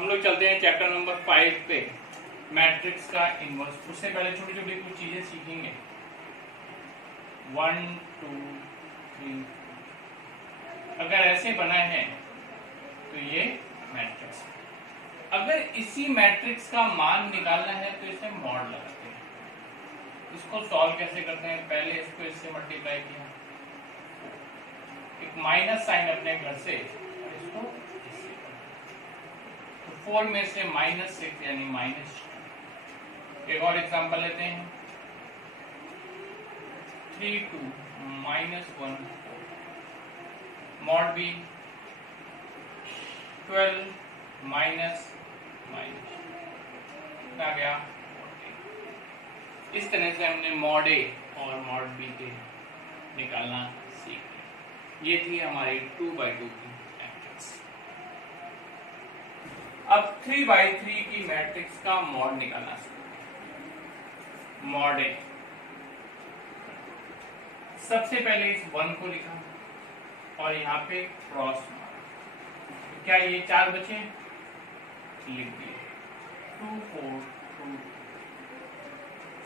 हम लोग चलते हैं चैप्टर नंबर 5 पे, मैट्रिक्स का इनवर्स। उससे पहले छोटी छोटी कुछ चीजें सीखेंगे। 1 2 3 अगर ऐसे बना है तो ये मैट्रिक्स। अगर इसी मैट्रिक्स का मान निकालना है तो इसे मॉड लगाते हैं। इसको सॉल्व कैसे करते हैं? पहले इसको इससे मल्टीप्लाई किया, एक माइनस साइन अपने घर से, इसको इससे, तो 4 में से -6 यानी -2। एक और एग्जांपल लेते हैं, 3 2 -1 4 मॉड बी 12 माइनस आ गया। इस तरह से हमने मॉड ए और मॉड बी के निकालना सीख लिया। ये थी हमारी 2x2 की मैट्रिक्स। अब 3x3 की मैट्रिक्स का मॉड निकालना सीख। मॉड ए, सबसे पहले इस 1 को लिखा और यहाँ पे क्रॉस मारा। क्या ये 4 बचे? लिख दिए 2 4 2।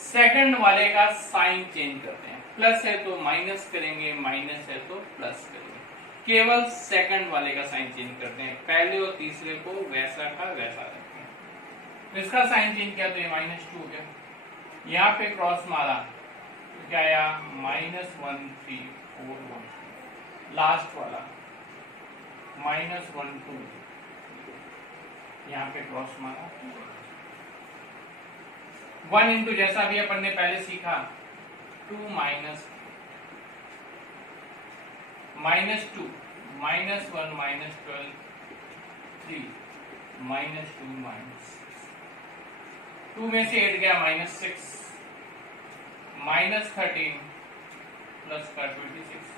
सेकंड वाले का साइन चेंज करते हैं, प्लस है तो माइनस करेंगे, माइनस है तो प्लस करेंगे। केवल सेकंड वाले का साइन चेंज करते हैं, पहले और तीसरे को वैसा का वैसा रखते हैं। तो इसका साइन चेंज किया तो ये -2 हो गया। यहाँ पे क्रॉस मारा तो क्या आया? -1 3 4 1। लास्ट वाला -1 2, यहाँ पे क्रॉस मारा। 1 इंटू जैसा भी अपन ने पहले सीखा 2 -2 -1 -12 3 -2 2 में से 8 गया -6 -13 प्लस का 26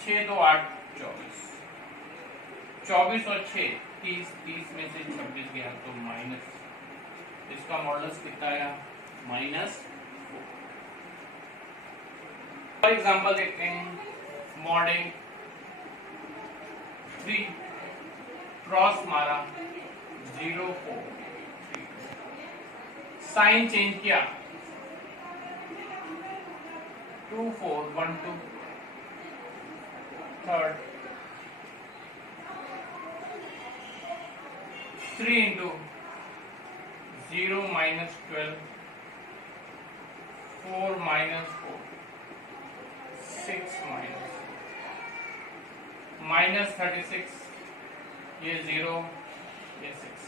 6 2 8 24 24 और 6 30 30 में से 26 गया तो माइनस। इसका मॉडल्स कितना आया? -4। फॉर एग्जाम्पल देखते हैं, मॉड ए 3 क्रॉस मारा 0 4 3, साइन चेंज किया 2 4 1 2, थर्ड 3 इंटू 0 -12 4 -4 6 -36 ये 0 ये 6,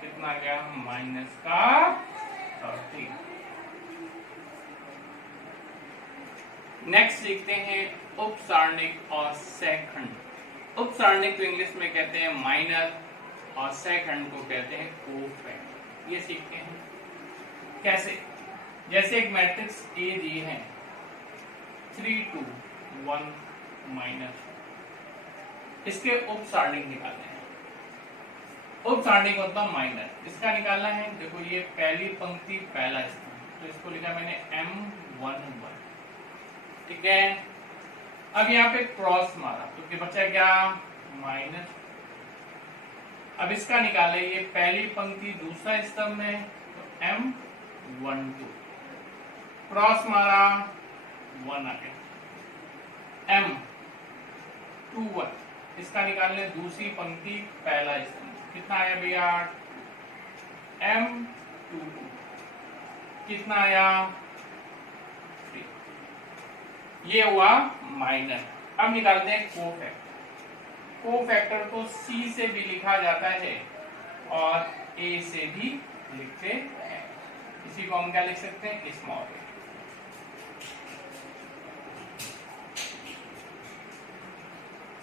कितना गया? माइनस का 30। नेक्स्ट लिखते हैं उपसारणिक और सहखंड। उपसारणिक तो इंग्लिश में कहते हैं माइनर और सहखंड को कहते हैं कोफैक्टर। ये सीखते हैं कैसे? जैसे एक मैट्रिक्स ए दी है 3 2 1 -, इसके उपसारणिक निकालने हैं। उपसारणिक मतलब माइनर, इसका निकालना है। देखो ये पहली पंक्ति पहला स्थान, तो इसको लिखा मैंने M1 1, ठीक है। अब यहाँ पे क्रॉस मारा तो क्या बचा? क्या? माइनस। अब इसका निकाले, ये पहली पंक्ति दूसरा स्तंभ में तो M1 2, क्रॉस मारा 1 आ गया। M2 1, इसका निकालने दूसरी पंक्ति पहला स्तंभ, कितना आया भैया? M2 2, कितना आया? 3। ये हुआ माइनर। अब निकालते हैं कोफैक्टर। कोफैक्टर को C से भी लिखा जाता है और A से भी लिखते हैं। इसी को हम क्या लिख सकते हैं? Small a।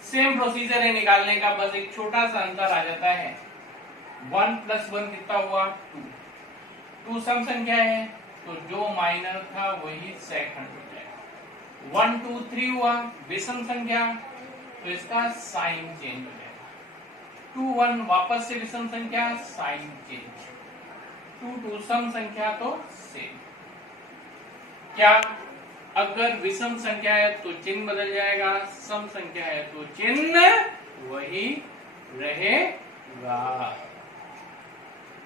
सेम प्रोसीजर है निकालने का, बस एक छोटा सा अंतर आ जाता है। 1 + 1 कितना हुआ? 2। 2 सम संख्या है तो जो माइनर था वही सहखंड हो जाएगा। 1 2 3 हुआ विषम संख्या तो इसका साइन चेंज हो जाएगा। 2 1 वापस से विषम संख्या, साइन चेंज। 2 2 सम संख्या तो सेम। क्या? अगर विषम संख्या है तो चिन्ह बदल जाएगा, सम संख्या है तो चिन्ह वही रहेगा।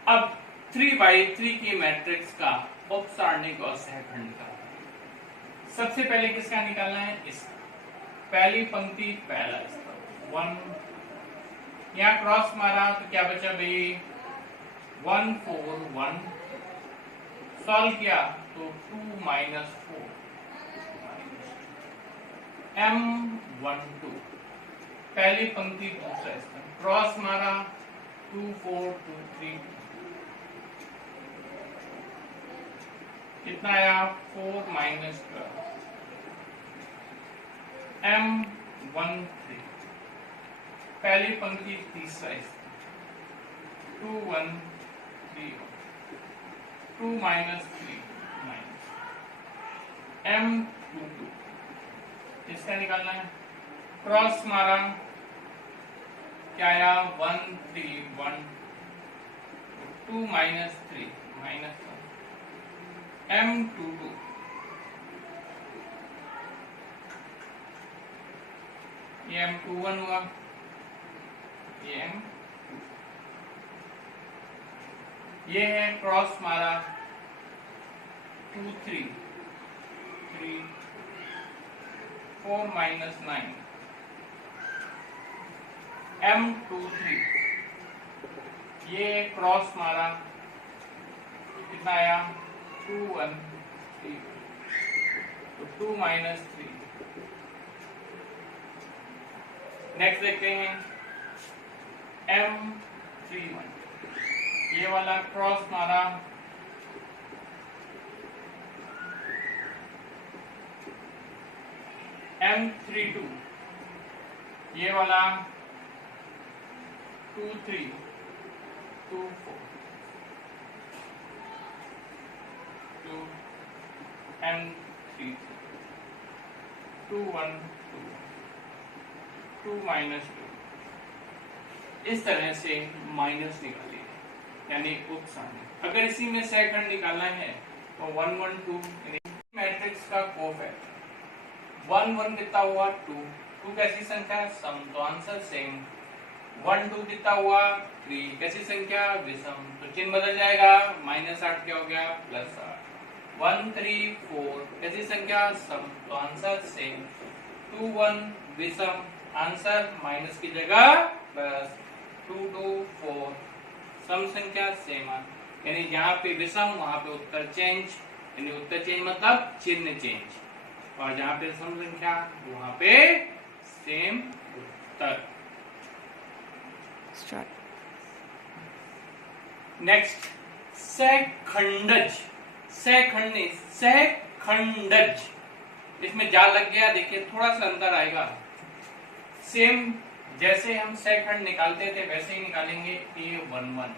अब 3/3 की मैट्रिक्स का उपसारणिक और सहखंड का सबसे पहले किसका निकालना है? इसका। पहली पंक्ति पहला स्तर 1, यहाँ क्रॉस मारा तो क्या बचा भाई? 1 4 1, सॉल्व किया तो 2 - 4 M 1 2, पहली पंक्ति दूसरा स्तर, क्रॉस मारा 2 4 2 3, कितना आया? 4 - 12 M 1 3, पहली पंक्ति तीसरा स्तर, 2 1 3 2 - 3 M 2 2, इसका निकालना है। क्रॉस मारा क्या आया? 1 3 1, 2 - 3 -1 M 2 2, ये M 2 1 हुआ, ये M 2, ये है क्रॉस मारा 2 3 3 4 - 9 M 2 3, ये क्रॉस मारा कितना आया? 2 1 3, तो 2 - 3। नेक्स्ट देखते हैं M 3 1, ये वाला क्रॉस मारा M 3 2, ये वाला 2 3 2 4 2 M 3 2 1 2 2 - 2, इस तरह से माइनस निकालिए, यानी उपसारणिक। अगर इसी में सहखंड निकालना है तो 1 1 2, मैट्रिक्स का कोफैक्टर 1 1 कितना हुआ? 2 2 कैसी संख्या? सम, तो आंसर सेम। 1 2 कितना हुआ? 3 कैसी संख्या? विषम, तो चिन्ह बदल जाएगा, -8 क्या हो गया? +8। 1 3 4 कैसी संख्या? सम, तो आंसर सेम। 2 1 विषम, आंसर माइनस की जगह प्लस। 2 2 4 सम संख्या सेम, यानी जहाँ पे विषम वहां पे उत्तर चेंज, यानी उत्तर चेंज मतलब चिन्ह चेंज, और जहां पे सम संख्या वहां पे सेम उत्तर। नेक्स्ट सहखंडज, सहखंड नहीं सहखंडज, इसमें जा लग गया, देखिए थोड़ा सा अंतर आएगा। सेम जैसे हम सहखंड निकालते थे वैसे ही निकालेंगे। A 1 1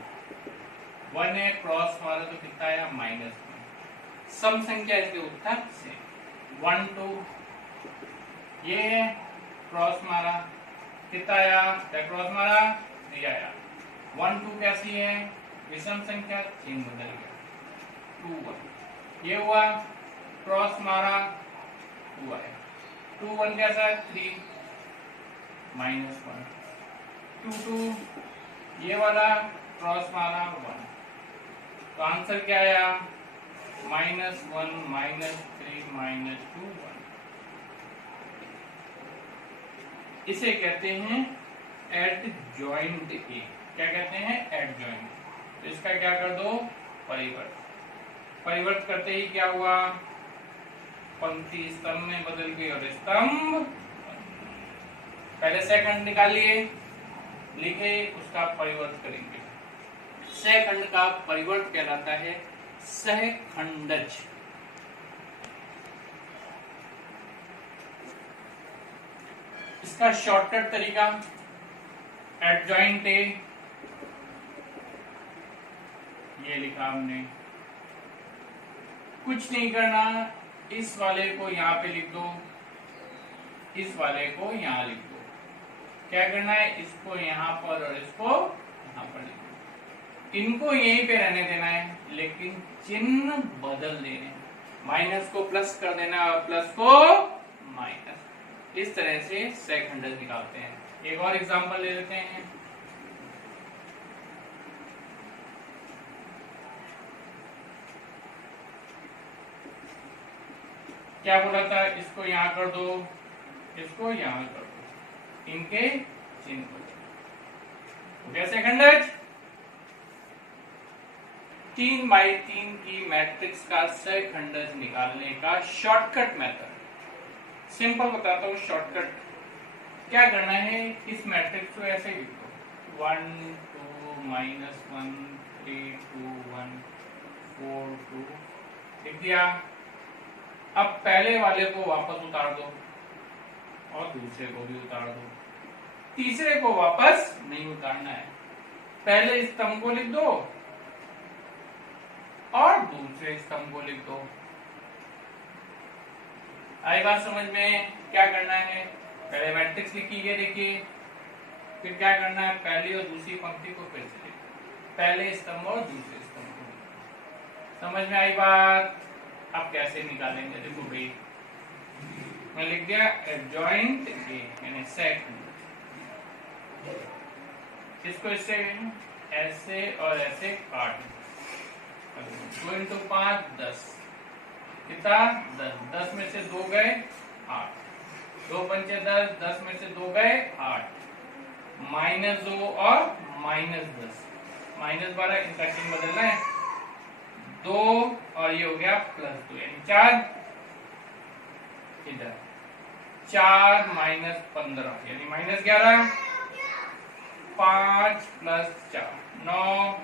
1 है, क्रॉस मारा तो कितना आया? -1। सम संख्या इसके उत्तर से 1 2, ये है क्रॉस मारा कितना आया? क्रॉस मारा 3 आया। 1 2 कैसी है? विषम संख्या, चिन्ह बदल गया। 2 1 ये हुआ, क्रॉस मारा 2 आया। 2 1 कैसा है? 3 -1। 2 2 ये वाला क्रॉस मारा 1, तो आंसर क्या आया? -1 -3 -2 1। इसे कहते हैं एडजॉइंट ए। क्या कहते हैं? एडजॉइंट। तो इसका क्या कर दो? परिवर्त। परिवर्त करते ही क्या हुआ? पंक्ति स्तंभ में बदल गई और स्तंभ। पहले सहखंड निकालिए, लिखे, उसका परिवर्त करेंगे। सहखंड का परिवर्त कहलाता है सहखंडज। इसका शॉर्टकट तरीका एडजॉइंट ए, ये लिखा हमने, कुछ नहीं करना, इस वाले को यहाँ पे लिख दो, इस वाले को यहाँ लिख दो। क्या करना है? इसको यहाँ पर और इसको यहाँ पर लिख दो। इनको यहीं पे रहने देना है, लेकिन चिन्ह बदल देने, माइनस को प्लस कर देना और प्लस को माइनस। इस तरह से सहखंडज निकालते हैं। एक और एग्जांपल ले लेते हैं। क्या बोला था, इसको यहाँ कर दो, इसको यहाँ कर दो, इनके चिन्ह को तो कैसे खंडज 3x3 की मैट्रिक्स का सहखंडज निकालने का शॉर्टकट मेथड। सिंपल बताता हूँ शॉर्टकट। क्या करना है, इस मैट्रिक्स को ऐसे लिख दो 1 2 -1 3 2 1 4 2 लिख दिया। अब पहले वाले को वापस उतार दो और दूसरे को भी उतार दो, तीसरे को वापस नहीं उतारना है। पहले स्तंभ को लिख दो और दूसरे स्तंभ को लिख दो। आई बात समझ में? क्या करना है, पहले मैट्रिक्स लिखी है देखिए, फिर क्या करना है, पहली और दूसरी पंक्ति को फिर से लिखो, पहले स्तंभ और दूसरे स्तंभ को। समझ में आई बात? अब कैसे निकालेंगे, देखो भाई मैं लिख दिया एडजॉइंट ए यानी सेकंड, इसको इससे ऐसे और ऐसे काट 2 × 5 10 कितना 10, 10 में से 2 गए 8, 2 पंचे 10, 10 में से 2 गए 8, -2 और -10, -12 इनका चिन्ह बदलना है, 2 और ये हो गया +2 यानी 4, इधर 4 -15 यानी -11, 5 + 4 9,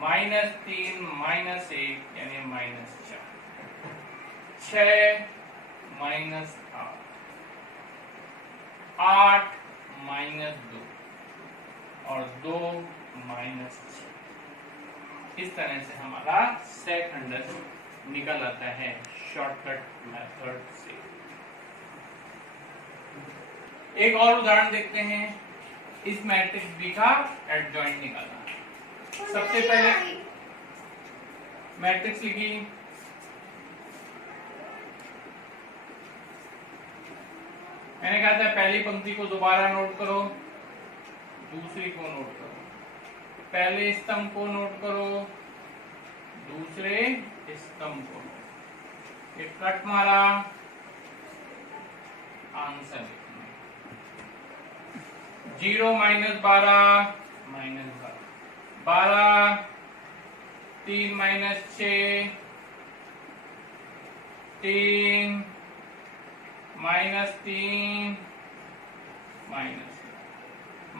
-3 -1 यानी -4, 6 -8, 8 -2 और 2 -6। इस तरह से हमारा सहखंडज निकल आता है शॉर्टकट मेथड से। एक और उदाहरण देखते हैं, इस मैट्रिक्स बी का एडजॉइंट निकालना। सबसे पहले मैट्रिक्स लिखी, मैंने कहा था पहली पंक्ति को दोबारा नोट करो, दूसरी को नोट करो, पहले स्तंभ को नोट करो, दूसरे स्तंभ को नोट, एक कट मारा, आंसर लिखना 0 -12 -12, 3 -6 3 -3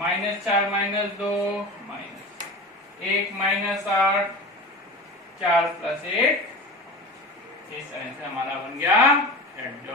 -4 -2 1 -8 4 + 1। इस तरह से हमारा बन गया एडजॉइंट।